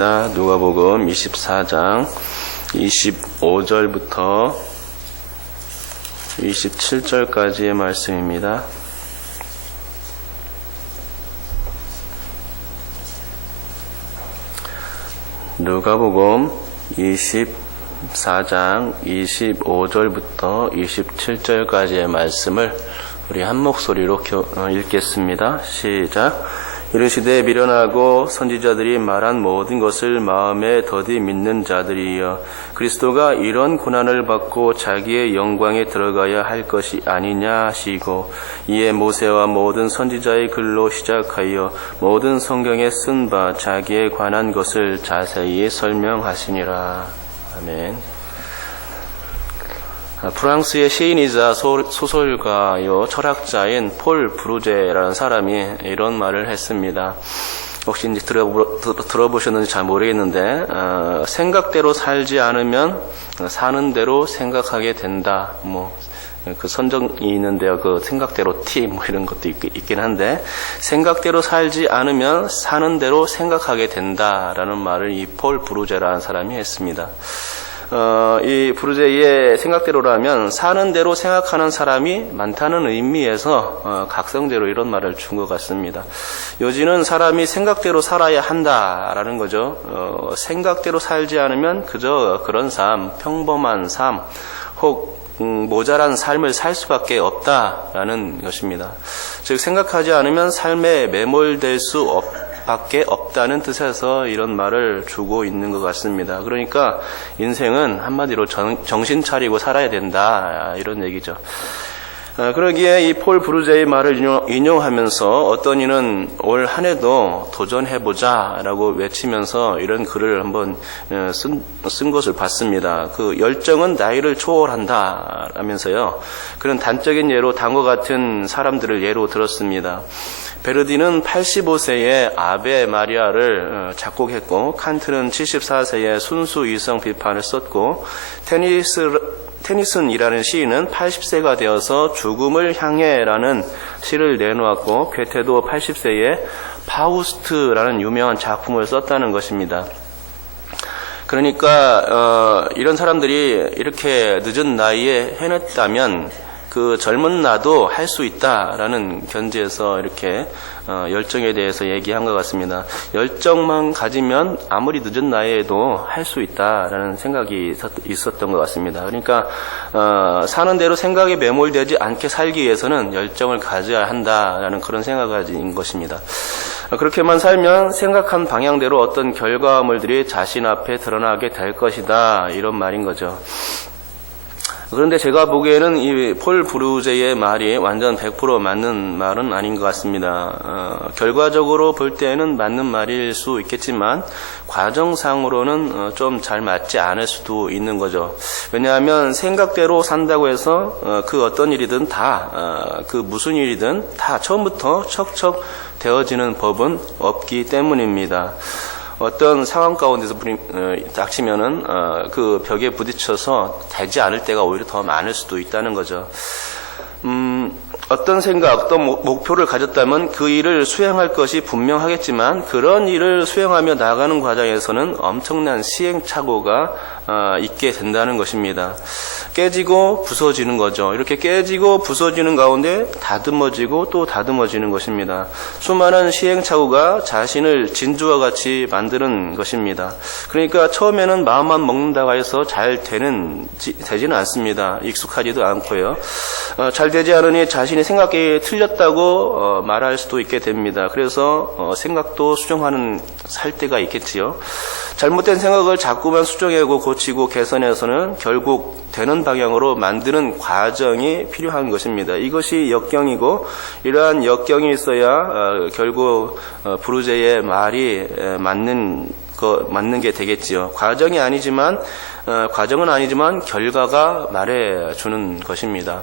누가복음 24장 25절부터 27절까지의 말씀입니다. 누가복음 24장 25절부터 27절까지의 말씀을 우리 한 목소리로 읽겠습니다. 시작. 이르시되 미련하고 선지자들이 말한 모든 것을 마음에 더디 믿는 자들이여, 그리스도가 이런 고난을 받고 자기의 영광에 들어가야 할 것이 아니냐 하시고, 이에 모세와 모든 선지자의 글로 시작하여 모든 성경에 쓴 바 자기에 관한 것을 자세히 설명하시니라. 아멘. 프랑스의 시인이자 소설가요 철학자인 폴 브루제라는 사람이 이런 말을 했습니다. 혹시 이제 들어보셨는지 잘 모르겠는데, 생각대로 살지 않으면 사는 대로 생각하게 된다. 그 선정이 있는데요. 그 생각대로 티 이런 것도 있긴 한데, 생각대로 살지 않으면 사는 대로 생각하게 된다라는 말을 이 폴 브루제라는 사람이 했습니다. 이 브루제의 생각대로라면 사는 대로 생각하는 사람이 많다는 의미에서 각성대로 이런 말을 준 것 같습니다. 요지는 사람이 생각대로 살아야 한다라는 거죠. 생각대로 살지 않으면 그저 그런 삶, 평범한 삶, 혹 모자란 삶을 살 수밖에 없다라는 것입니다. 즉 생각하지 않으면 삶에 매몰될 수 밖에 없다는 뜻에서 이런 말을 주고 있는 것 같습니다. 그러니까 인생은 한마디로 정신 차리고 살아야 된다, 이런 얘기죠. 그러기에 이 폴 브루제의 말을 인용하면서 어떤 이는 올 한 해도 도전해보자 라고 외치면서 이런 글을 한번 쓴 것을 봤습니다. 그 열정은 나이를 초월한다 라면서요, 그런 단적인 예로 다음과 같은 사람들을 예로 들었습니다. 베르디는 85세에 아베 마리아를 작곡했고, 칸트는 74세에 순수 이성 비판을 썼고, 테니슨이라는 시인은 80세가 되어서 죽음을 향해라는 시를 내놓았고, 괴테도 80세에 파우스트라는 유명한 작품을 썼다는 것입니다. 그러니까 이런 사람들이 이렇게 늦은 나이에 해냈다면 그 젊은 나도 할 수 있다라는 견지에서 이렇게 열정에 대해서 얘기한 것 같습니다. 열정만 가지면 아무리 늦은 나이에도 할 수 있다라는 생각이 있었던 것 같습니다. 그러니까 사는 대로 생각에 매몰되지 않게 살기 위해서는 열정을 가져야 한다라는 그런 생각을 가진 것입니다. 그렇게만 살면 생각한 방향대로 어떤 결과물들이 자신 앞에 드러나게 될 것이다, 이런 말인 거죠. 그런데 제가 보기에는 이 폴 브루제의 말이 완전 100% 맞는 말은 아닌 것 같습니다. 결과적으로 볼 때는 맞는 말일 수 있겠지만 과정상으로는 좀 잘 맞지 않을 수도 있는 거죠. 왜냐하면 생각대로 산다고 해서 그 어떤 일이든 그 무슨 일이든 다 처음부터 척척 되어지는 법은 없기 때문입니다. 어떤 상황 가운데서 닥치면은 그 벽에 부딪혀서 되지 않을 때가 오히려 더 많을 수도 있다는 거죠. 어떤 생각, 어떤 목표를 가졌다면 그 일을 수행할 것이 분명하겠지만, 그런 일을 수행하며 나가는 과정에서는 엄청난 시행착오가 있게 된다는 것입니다. 깨지고 부서지는 거죠. 이렇게 깨지고 부서지는 가운데 다듬어지고 또 다듬어지는 것입니다. 수많은 시행착오가 자신을 진주와 같이 만드는 것입니다. 그러니까 처음에는 마음만 먹는다고 해서 잘 되지는 않습니다. 익숙하지도 않고요. 잘 되지 않으니 자신이 생각이 틀렸다고 말할 수도 있게 됩니다. 그래서 생각도 수정하는 살 때가 있겠지요. 잘못된 생각을 자꾸만 수정하고 고치고 개선해서는 결국 되는 방향으로 만드는 과정이 필요한 것입니다. 이것이 역경이고, 이러한 역경이 있어야 결국 브루제의 말이 맞는 게 되겠지요. 과정은 아니지만 결과가 말해주는 것입니다.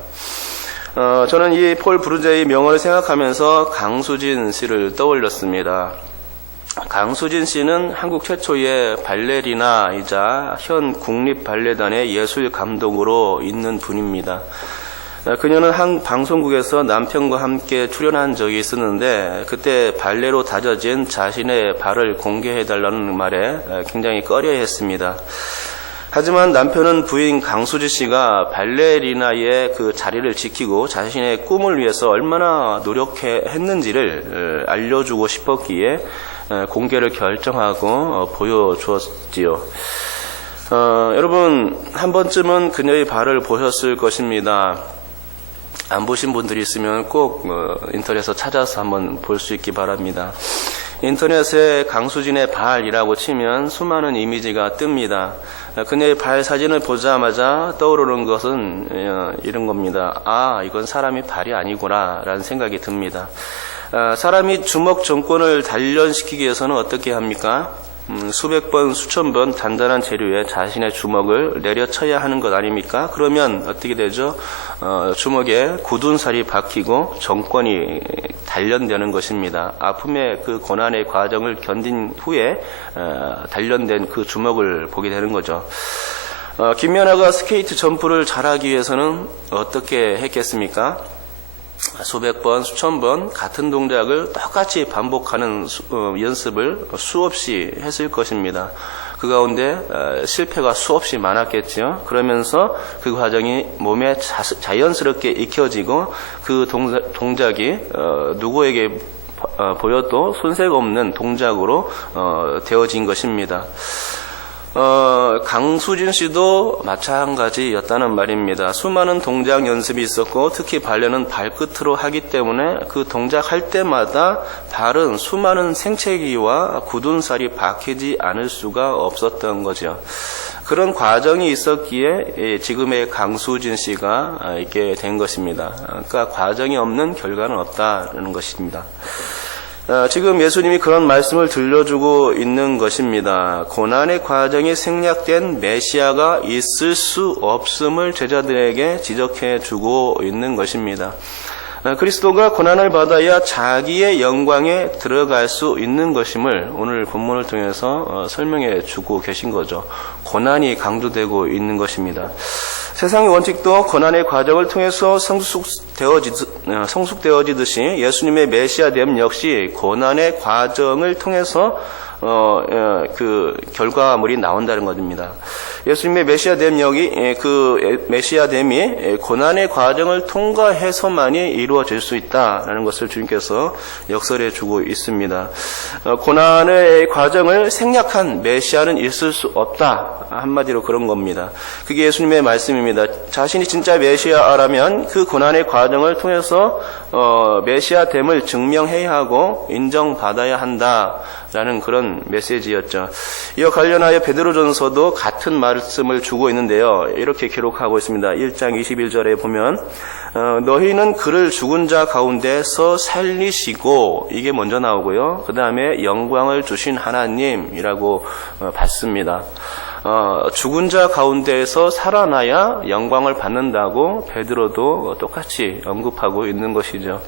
저는 이 폴 브루제의 명언을 생각하면서 강수진 씨를 떠올렸습니다. 강수진 씨는 한국 최초의 발레리나이자 현 국립발레단의 예술 감독으로 있는 분입니다. 그녀는 한 방송국에서 남편과 함께 출연한 적이 있었는데 그때 발레로 다져진 자신의 발을 공개해달라는 말에 굉장히 꺼려했습니다. 하지만 남편은 부인 강수지 씨가 발레리나의 그 자리를 지키고 자신의 꿈을 위해서 얼마나 노력했는지를 알려주고 싶었기에 공개를 결정하고 보여주었지요. 여러분, 한 번쯤은 그녀의 발을 보셨을 것입니다. 안 보신 분들이 있으면 꼭 인터넷에서 찾아서 한번 볼 수 있기 바랍니다. 인터넷에 강수진의 발이라고 치면 수많은 이미지가 뜹니다. 그녀의 발 사진을 보자마자 떠오르는 것은 이런 겁니다. 아, 이건 사람이 발이 아니구나 라는 생각이 듭니다. 사람이 주먹 정권을 단련시키기 위해서는 어떻게 합니까? 수백 번, 수천 번 단단한 재료에 자신의 주먹을 내려쳐야 하는 것 아닙니까? 그러면 어떻게 되죠? 주먹에 굳은 살이 박히고 정권이 단련되는 것입니다. 아픔의 그 고난의 과정을 견딘 후에 단련된 그 주먹을 보게 되는 거죠. 김연아가 스케이트 점프를 잘하기 위해서는 어떻게 했겠습니까? 수백 번, 수천 번 같은 동작을 똑같이 반복하는 연습을 수없이 했을 것입니다. 그 가운데 실패가 수없이 많았겠죠. 그러면서 그 과정이 몸에 자연스럽게 익혀지고 그 동작이 누구에게 보여도 손색 없는 동작으로 되어진 것입니다. 강수진 씨도 마찬가지였다는 말입니다. 수많은 동작 연습이 있었고 특히 발레는 발끝으로 하기 때문에 그 동작할 때마다 발은 수많은 생채기와 굳은 살이 박히지 않을 수가 없었던 거죠. 그런 과정이 있었기에 지금의 강수진 씨가 있게 된 것입니다. 그러니까 과정이 없는 결과는 없다는 것입니다. 지금 예수님이 그런 말씀을 들려주고 있는 것입니다. 고난의 과정이 생략된 메시아가 있을 수 없음을 제자들에게 지적해 주고 있는 것입니다. 그리스도가 고난을 받아야 자기의 영광에 들어갈 수 있는 것임을 오늘 본문을 통해서 설명해 주고 계신 거죠. 고난이 강조되고 있는 것입니다. 세상의 원칙도 고난의 과정을 통해서 성숙되어지듯이 예수님의 메시아됨 역시 고난의 과정을 통해서 그 결과물이 나온다는 것입니다. 예수님의 메시아됨이 고난의 과정을 통과해서만이 이루어질 수 있다라는 것을 주님께서 역설해 주고 있습니다. 고난의 과정을 생략한 메시아는 있을 수 없다. 한마디로 그런 겁니다. 그게 예수님의 말씀입니다. 자신이 진짜 메시아라면 그 고난의 과정을 통해서 메시아됨을 증명해야 하고 인정받아야 한다라는 그런 메시지였죠. 이와 관련하여 베드로전서도 같은 말씀을 주고 있는데요. 이렇게 기록하고 있습니다. 1장 21절에 보면 너희는 그를 죽은 자 가운데서 살리시고, 이게 먼저 나오고요. 그 다음에 영광을 주신 하나님이라고 받습니다. 죽은 자 가운데에서 살아나야 영광을 받는다고 베드로도 똑같이 언급하고 있는 것이죠.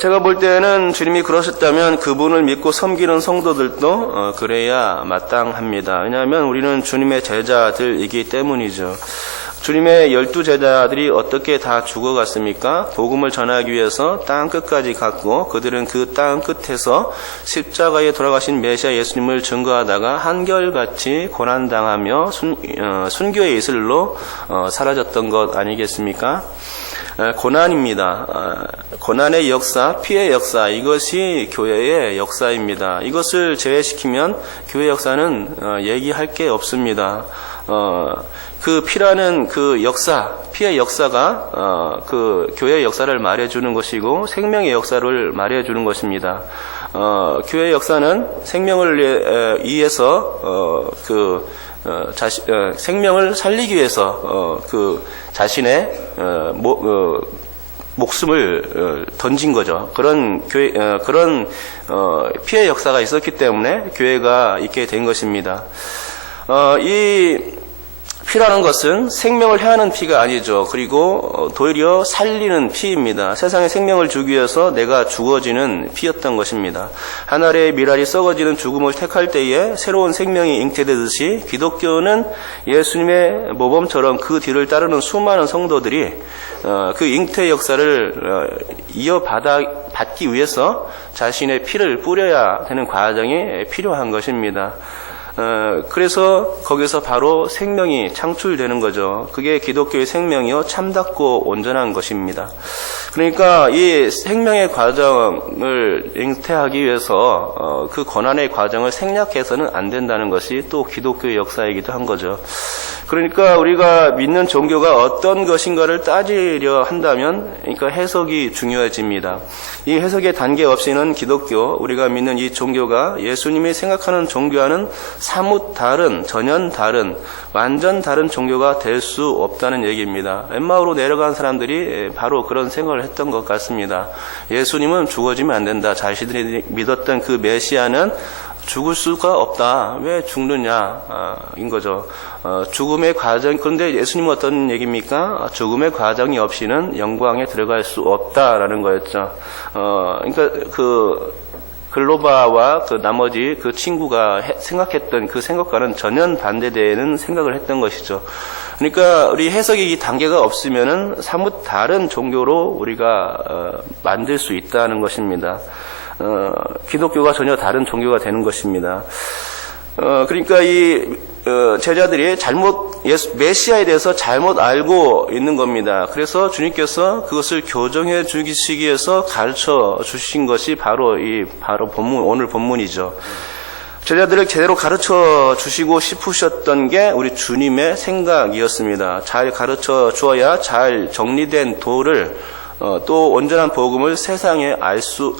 제가 볼 때는 주님이 그러셨다면 그분을 믿고 섬기는 성도들도 그래야 마땅합니다. 왜냐하면 우리는 주님의 제자들이기 때문이죠. 주님의 12제자들이 어떻게 다 죽어갔습니까? 복음을 전하기 위해서 땅 끝까지 갔고 그들은 그 땅 끝에서 십자가에 돌아가신 메시아 예수님을 증거하다가 한결같이 고난당하며 순교의 이슬로 사라졌던 것 아니겠습니까? 고난입니다. 고난의 역사, 피의 역사, 이것이 교회의 역사입니다. 이것을 제외시키면 교회 역사는 얘기할 게 없습니다. 그 피라는 그 역사, 피의 역사가 그 교회의 역사를 말해주는 것이고 생명의 역사를 말해주는 것입니다. 교회의 역사는 생명을 위해서 생명을 살리기 위해서 그 자신의 목숨을 던진 거죠. 그런 피의 역사가 있었기 때문에 교회가 있게 된 것입니다. 이 피라는 것은 생명을 해하는 피가 아니죠. 그리고 도리어 살리는 피입니다. 세상에 생명을 주기 위해서 내가 죽어지는 피였던 것입니다. 한 알의 밀알이 썩어지는 죽음을 택할 때에 새로운 생명이 잉태되듯이 기독교는 예수님의 모범처럼 그 뒤를 따르는 수많은 성도들이 그 잉태 역사를 이어받기 위해서 자신의 피를 뿌려야 되는 과정이 필요한 것입니다. 그래서 거기서 바로 생명이 창출되는 거죠. 그게 기독교의 생명이요 참답고 온전한 것입니다. 그러니까 이 생명의 과정을 잉태하기 위해서 그 고난의 과정을 생략해서는 안 된다는 것이 또 기독교의 역사이기도 한 거죠. 그러니까 우리가 믿는 종교가 어떤 것인가를 따지려 한다면 그러니까 해석이 중요해집니다. 이 해석의 단계 없이는 기독교, 우리가 믿는 이 종교가 예수님이 생각하는 종교와는 사뭇 다른, 전혀 다른, 완전 다른 종교가 될 수 없다는 얘기입니다. 엠마오로 내려간 사람들이 바로 그런 생각을 했던 것 같습니다. 예수님은 죽어지면 안 된다. 자신들이 믿었던 그 메시아는 죽을 수가 없다. 왜 죽느냐? 인 거죠. 죽음의 과정, 그런데 예수님은 어떤 얘기입니까? 죽음의 과정이 없이는 영광에 들어갈 수 없다라는 거였죠. 그러니까 글로바와 그 나머지 그 친구가 생각했던 그 생각과는 전혀 반대되는 생각을 했던 것이죠. 그러니까 우리 해석의 이 단계가 없으면은 사뭇 다른 종교로 우리가 만들 수 있다는 것입니다. 기독교가 전혀 다른 종교가 되는 것입니다. 그러니까 이 제자들이 메시아에 대해서 잘못 알고 있는 겁니다. 그래서 주님께서 그것을 교정해 주시기 위해서 가르쳐 주신 것이 바로 오늘 본문이죠. 제자들을 제대로 가르쳐 주시고 싶으셨던 게 우리 주님의 생각이었습니다. 잘 가르쳐 주어야 잘 정리된 도를 또 온전한 복음을 세상에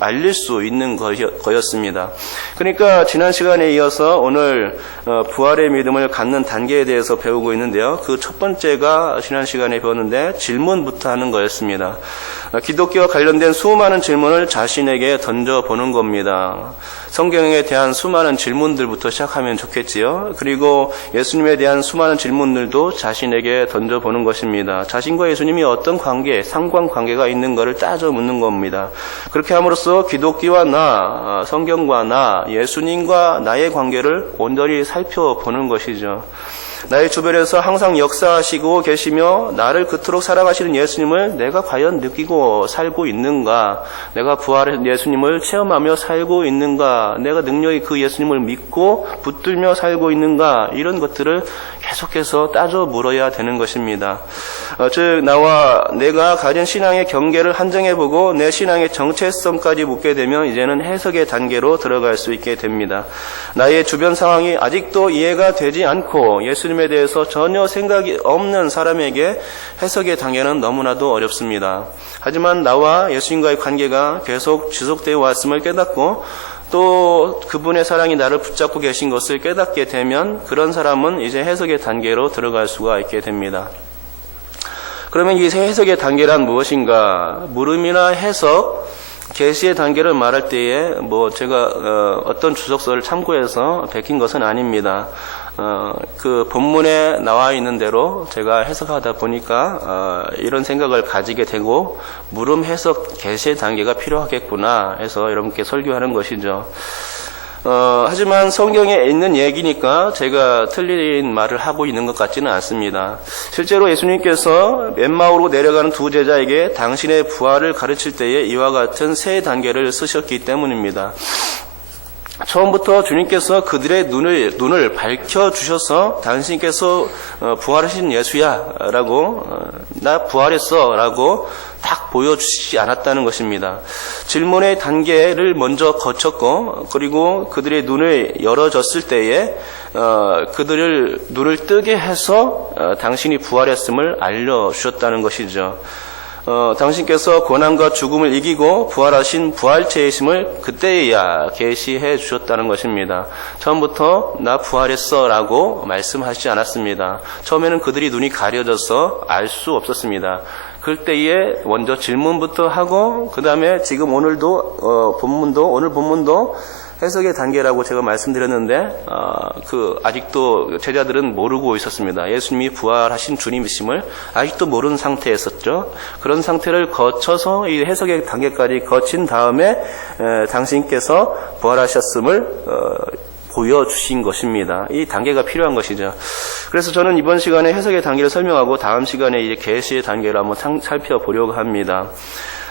알릴 수 있는 거였습니다. 그러니까 지난 시간에 이어서 오늘 부활의 믿음을 갖는 단계에 대해서 배우고 있는데요. 그 첫 번째가 지난 시간에 배웠는데 질문부터 하는 거였습니다. 기독교와 관련된 수많은 질문을 자신에게 던져보는 겁니다. 성경에 대한 수많은 질문들부터 시작하면 좋겠지요. 그리고 예수님에 대한 수많은 질문들도 자신에게 던져보는 것입니다. 자신과 예수님이 어떤 관계, 상관관계가 있는가를 따져 묻는 겁니다. 그렇게 함으로써 기독교와 나, 성경과 나, 예수님과 나의 관계를 온전히 살펴보는 것이죠. 나의 주변에서 항상 역사하시고 계시며 나를 그토록 사랑하시는 예수님을 내가 과연 느끼고 살고 있는가? 내가 부활한 예수님을 체험하며 살고 있는가? 내가 능력이 그 예수님을 믿고 붙들며 살고 있는가? 이런 것들을 계속해서 따져 물어야 되는 것입니다. 즉 내가 가진 신앙의 경계를 한정해보고 내 신앙의 정체성까지 묻게 되면 이제는 해석의 단계로 들어갈 수 있게 됩니다. 나의 주변 상황이 아직도 이해가 되지 않고 예수님에 대해서 전혀 생각이 없는 사람에게 해석의 단계는 너무나도 어렵습니다. 하지만 나와 예수님과의 관계가 계속 지속되어 왔음을 깨닫고 또 그분의 사랑이 나를 붙잡고 계신 것을 깨닫게 되면 그런 사람은 이제 해석의 단계로 들어갈 수가 있게 됩니다. 그러면 이 해석의 단계란 무엇인가? 물음이나 해석, 계시의 단계를 말할 때에 제가 어떤 주석서를 참고해서 베낀 것은 아닙니다. 그 본문에 나와 있는 대로 제가 해석하다 보니까 이런 생각을 가지게 되고 물음, 해석, 계시의 단계가 필요하겠구나 해서 여러분께 설교하는 것이죠. 하지만 성경에 있는 얘기니까 제가 틀린 말을 하고 있는 것 같지는 않습니다. 실제로 예수님께서 엠마오로 내려가는 두 제자에게 당신의 부활을 가르칠 때에 이와 같은 세 단계를 쓰셨기 때문입니다. 처음부터 주님께서 그들의 눈을 밝혀주셔서 당신께서 부활하신 예수야 라고 나 부활했어 라고 딱 보여주시지 않았다는 것입니다. 질문의 단계를 먼저 거쳤고 그리고 그들의 눈을 열어줬을 때에 그들을 눈을 뜨게 해서 당신이 부활했음을 알려주셨다는 것이죠. 당신께서 고난과 죽음을 이기고 부활하신 부활체이심을 그때야 계시해 주셨다는 것입니다. 처음부터 나 부활했어 라고 말씀하시지 않았습니다. 처음에는 그들이 눈이 가려져서 알 수 없었습니다. 그때에 먼저 질문부터 하고 그 다음에 지금 오늘 본문도 해석의 단계라고 제가 말씀드렸는데 아직도 제자들은 모르고 있었습니다. 예수님이 부활하신 주님이심을 아직도 모르는 상태였었죠. 그런 상태를 거쳐서 이 해석의 단계까지 거친 다음에 당신께서 부활하셨음을 보여주신 것입니다. 이 단계가 필요한 것이죠. 그래서 저는 이번 시간에 해석의 단계를 설명하고 다음 시간에 이제 계시의 단계를 한번 살펴보려고 합니다.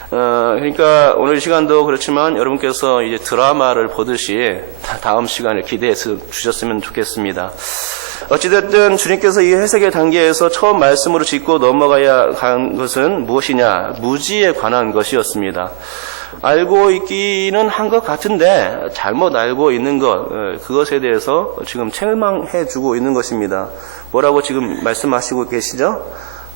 그러니까 오늘 시간도 그렇지만 여러분께서 이제 드라마를 보듯이 다음 시간을 기대해서 주셨으면 좋겠습니다. 어찌됐든 주님께서 이 해석의 단계에서 처음 말씀으로 짚고 넘어가야 한 것은 무엇이냐? 무지에 관한 것이었습니다. 알고 있기는 한 것 같은데 잘못 알고 있는 것, 그것에 대해서 지금 책망해주고 있는 것입니다. 뭐라고 지금 말씀하시고 계시죠?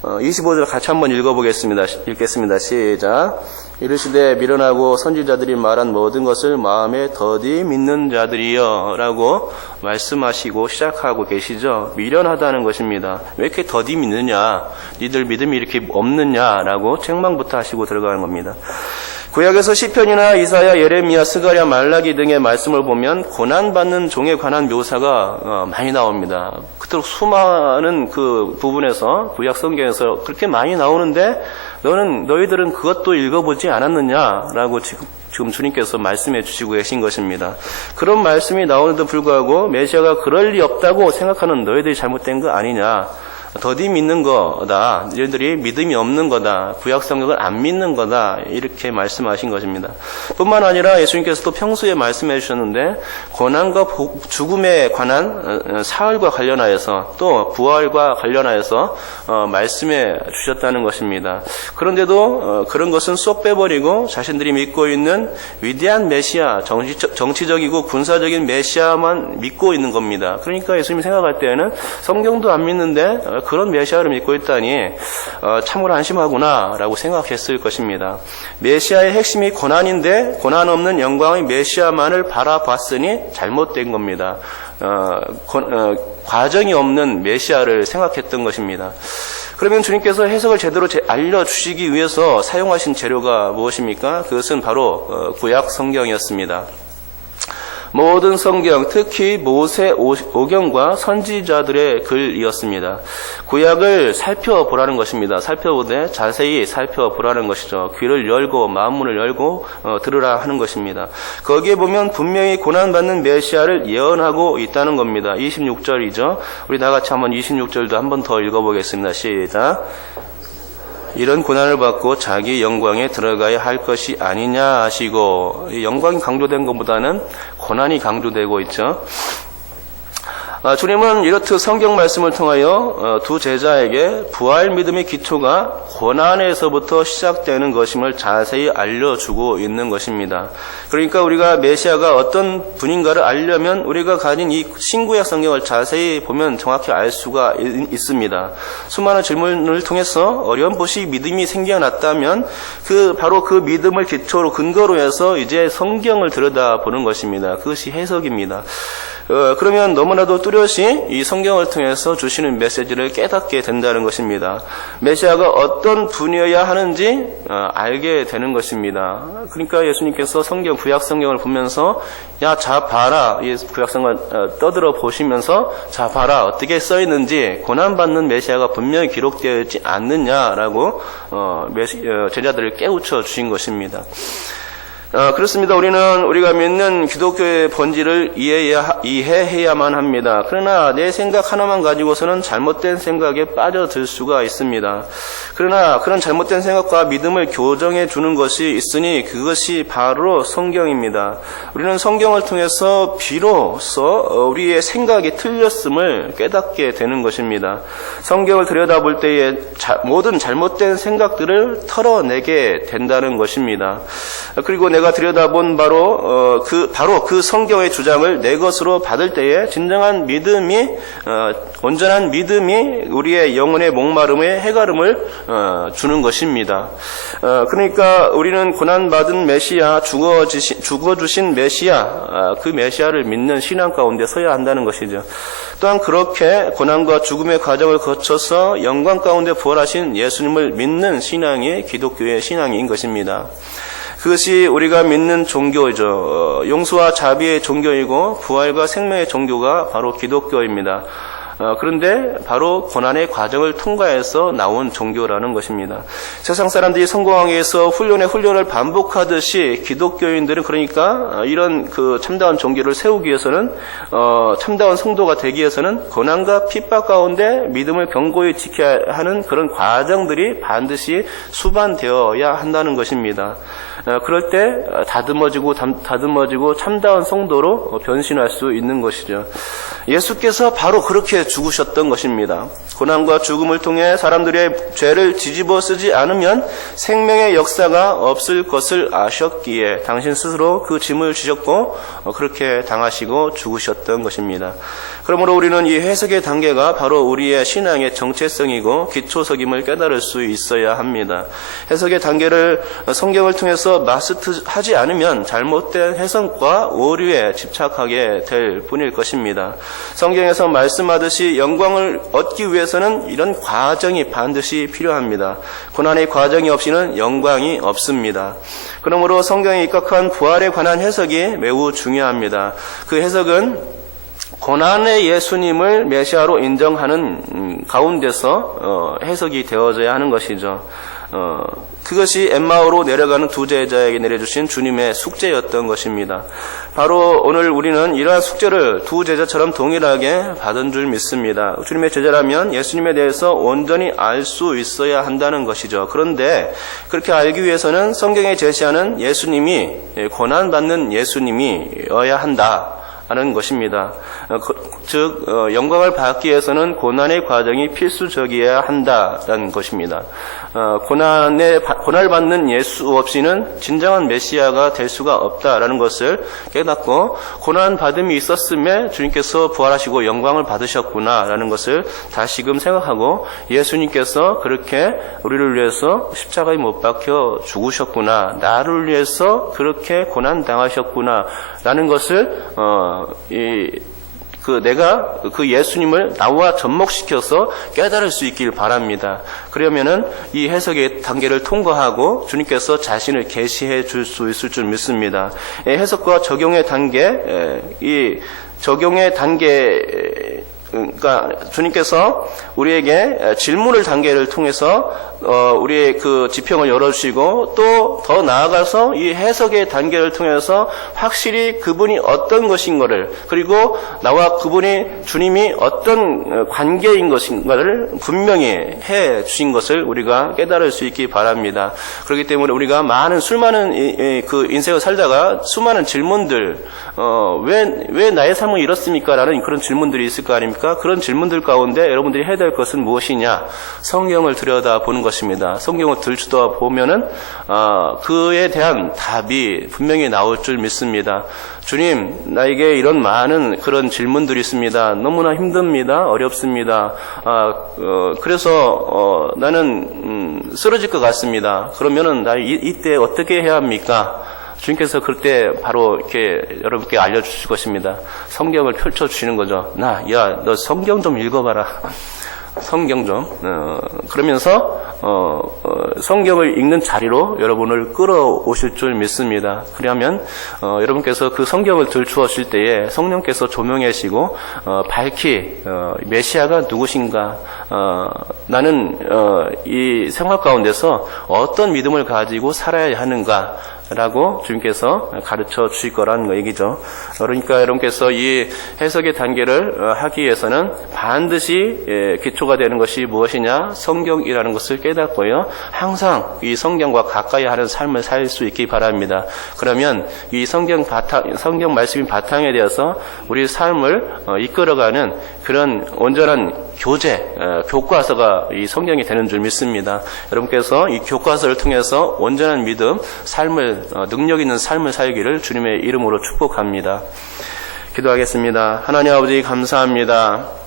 25절 같이 한번 읽겠습니다. 시작. 이르시되 미련하고 선지자들이 말한 모든 것을 마음에 더디 믿는 자들이여 라고 말씀하시고 시작하고 계시죠. 미련하다는 것입니다. 왜 이렇게 더디 믿느냐, 니들 믿음이 이렇게 없느냐라고 책망부터 하시고 들어가는 겁니다. 구약에서 시편이나 이사야, 예레미야, 스가랴, 말라기 등의 말씀을 보면 고난받는 종에 관한 묘사가 많이 나옵니다. 그토록 수많은 그 부분에서 구약 성경에서 그렇게 많이 나오는데 너희들은 그것도 읽어보지 않았느냐라고 지금 주님께서 말씀해 주시고 계신 것입니다. 그런 말씀이 나오는데도 불구하고 메시아가 그럴 리 없다고 생각하는 너희들이 잘못된 거 아니냐. 더디 믿는 거다. 너희들이 믿음이 없는 거다. 구약 성경을 안 믿는 거다. 이렇게 말씀하신 것입니다. 뿐만 아니라 예수님께서도 평소에 말씀해 주셨는데 고난과 죽음에 관한 사흘과 관련하여서 또 부활과 관련하여서 말씀해 주셨다는 것입니다. 그런데도 그런 것은 쏙 빼버리고 자신들이 믿고 있는 위대한 메시아, 정치적이고 군사적인 메시아만 믿고 있는 겁니다. 그러니까 예수님이 생각할 때에는 성경도 안 믿는데 그런 메시아를 믿고 있다니 참으로 안심하구나 라고 생각했을 것입니다. 메시아의 핵심이 고난인데 고난 없는 영광의 메시아만을 바라봤으니 잘못된 겁니다. 과정이 없는 메시아를 생각했던 것입니다. 그러면 주님께서 해석을 제대로 알려주시기 위해서 사용하신 재료가 무엇입니까? 그것은 바로 구약 성경이었습니다. 모든 성경, 특히 모세 오경과 선지자들의 글이었습니다. 구약을 살펴보라는 것입니다. 살펴보되 자세히 살펴보라는 것이죠. 귀를 열고 마음문을 열고 들으라 하는 것입니다. 거기에 보면 분명히 고난받는 메시아를 예언하고 있다는 겁니다. 26절이죠. 우리 다같이 한번 26절도 한번 더 읽어보겠습니다. 시작. 이런 고난을 받고 자기 영광에 들어가야 할 것이 아니냐 하시고, 영광이 강조된 것보다는 고난이 강조되고 있죠. 주님은 이렇듯 성경 말씀을 통하여 두 제자에게 부활 믿음의 기초가 고난에서부터 시작되는 것임을 자세히 알려주고 있는 것입니다. 그러니까 우리가 메시아가 어떤 분인가를 알려면 우리가 가진 이 신구약 성경을 자세히 보면 정확히 알 수가 있습니다. 수많은 질문을 통해서 어렴풋이 믿음이 생겨났다면 바로 그 믿음을 기초로 근거로 해서 이제 성경을 들여다보는 것입니다. 그것이 해석입니다. 그러면 너무나도 뚜렷이 이 성경을 통해서 주시는 메시지를 깨닫게 된다는 것입니다. 메시아가 어떤 분이어야 하는지 알게 되는 것입니다. 그러니까 예수님께서 구약 성경을 보면서 자 봐라, 이 구약 성경을 떠들어 보시면서 자 봐라, 어떻게 써 있는지 고난받는 메시아가 분명히 기록되어 있지 않느냐라고 제자들을 깨우쳐 주신 것입니다. 그렇습니다. 우리가 믿는 기독교의 본질을 이해해야만 합니다. 그러나 내 생각 하나만 가지고서는 잘못된 생각에 빠져들 수가 있습니다. 그러나 그런 잘못된 생각과 믿음을 교정해 주는 것이 있으니 그것이 바로 성경입니다. 우리는 성경을 통해서 비로소 우리의 생각이 틀렸음을 깨닫게 되는 것입니다. 성경을 들여다볼 때에 모든 잘못된 생각들을 털어내게 된다는 것입니다. 그리고 내가 들여다본 바로 그 성경의 주장을 내 것으로 받을 때에 진정한 믿음이, 온전한 믿음이 우리의 영혼의 목마름에 해가름을 주는 것입니다. 그러니까 우리는 고난받은 메시아, 죽어주신 메시아, 그 메시아를 믿는 신앙 가운데 서야 한다는 것이죠. 또한 그렇게 고난과 죽음의 과정을 거쳐서 영광 가운데 부활하신 예수님을 믿는 신앙이 기독교의 신앙인 것입니다. 그것이 우리가 믿는 종교죠. 용서와 자비의 종교이고 부활과 생명의 종교가 바로 기독교입니다. 그런데 바로 고난의 과정을 통과해서 나온 종교라는 것입니다. 세상 사람들이 성공하기 위해서 훈련을 반복하듯이 기독교인들은 그러니까 이런 그 참다운 종교를 세우기 위해서는 참다운 성도가 되기 위해서는 고난과 핍박 가운데 믿음을 견고히 지켜야 하는 그런 과정들이 반드시 수반되어야 한다는 것입니다. 그럴 때 다듬어지고 참다운 성도로 변신할 수 있는 것이죠. 예수께서 바로 그렇게 죽으셨던 것입니다. 고난과 죽음을 통해 사람들의 죄를 뒤집어 쓰지 않으면 생명의 역사가 없을 것을 아셨기에 당신 스스로 그 짐을 지셨고 그렇게 당하시고 죽으셨던 것입니다. 그러므로 우리는 이 해석의 단계가 바로 우리의 신앙의 정체성이고 기초석임을 깨달을 수 있어야 합니다. 해석의 단계를 성경을 통해서 마스터하지 않으면 잘못된 해석과 오류에 집착하게 될 뿐일 것입니다. 성경에서 말씀하듯이 영광을 얻기 위해서는 이런 과정이 반드시 필요합니다. 고난의 과정이 없이는 영광이 없습니다. 그러므로 성경에 입각한 부활에 관한 해석이 매우 중요합니다. 그 해석은 고난의 예수님을 메시아로 인정하는 가운데서 해석이 되어져야 하는 것이죠. 그것이 엠마오로 내려가는 두 제자에게 내려주신 주님의 숙제였던 것입니다. 바로 오늘 우리는 이러한 숙제를 두 제자처럼 동일하게 받은 줄 믿습니다. 주님의 제자라면 예수님에 대해서 온전히 알 수 있어야 한다는 것이죠. 그런데 그렇게 알기 위해서는 성경에 제시하는 예수님이 고난받는 예수님이어야 한다. 하는 것입니다. 즉 영광을 받기 위해서는 고난의 과정이 필수적이어야 한다는 것입니다. 고난을 받는 예수 없이는 진정한 메시아가 될 수가 없다라는 것을 깨닫고 고난 받음이 있었음에 주님께서 부활하시고 영광을 받으셨구나라는 것을 다시금 생각하고 예수님께서 그렇게 우리를 위해서 십자가에 못 박혀 죽으셨구나, 나를 위해서 그렇게 고난 당하셨구나라는 것을 내가 그 예수님을 나와 접목시켜서 깨달을 수 있길 바랍니다. 그러면은 이 해석의 단계를 통과하고 주님께서 자신을 계시해 줄 수 있을 줄 믿습니다. 해석과 적용의 단계, 이 적용의 단계, 그러니까 주님께서 우리에게 질문을 단계를 통해서 우리의 그 지평을 열어주시고 또 더 나아가서 이 해석의 단계를 통해서 확실히 그분이 어떤 것인가를 그리고 나와 그분이 주님이 어떤 관계인 것인가를 분명히 해 주신 것을 우리가 깨달을 수 있기 바랍니다. 그렇기 때문에 우리가 수많은 그 인생을 살다가 수많은 질문들 왜 나의 삶은 이렇습니까? 라는 그런 질문들이 있을 거 아닙니까? 그런 질문들 가운데 여러분들이 해야 될 것은 무엇이냐? 성경을 들여다보는 것입니다. 성경을 들여다보면은 그에 대한 답이 분명히 나올 줄 믿습니다. 주님, 나에게 이런 많은 그런 질문들이 있습니다. 너무나 힘듭니다. 어렵습니다. 그래서 나는 쓰러질 것 같습니다. 그러면은 나 이때 어떻게 해야 합니까? 주님께서 그때 바로 이렇게 여러분께 알려주실 것입니다. 성경을 펼쳐주시는 거죠. 너 성경 좀 읽어봐라. 성경 좀. 그러면서 성경을 읽는 자리로 여러분을 끌어오실 줄 믿습니다. 그러면 여러분께서 그 성경을 들추었을 때에 성령께서 조명하시고 밝히 메시아가 누구신가, 나는 이 생활 가운데서 어떤 믿음을 가지고 살아야 하는가 라고 주님께서 가르쳐 주실 거라는 얘기죠. 그러니까 여러분께서 이 해석의 단계를 하기 위해서는 반드시 기초가 되는 것이 무엇이냐? 성경이라는 것을 깨닫고요. 항상 이 성경과 가까이 하는 삶을 살 수 있기 바랍니다. 그러면 이 성경 말씀이 바탕에 대해서 우리 삶을 이끌어가는 그런 온전한 교과서가 이 성경이 되는 줄 믿습니다. 여러분께서 이 교과서를 통해서 온전한 믿음, 삶을 능력 있는 삶을 살기를 주님의 이름으로 축복합니다. 기도하겠습니다. 하나님 아버지 감사합니다.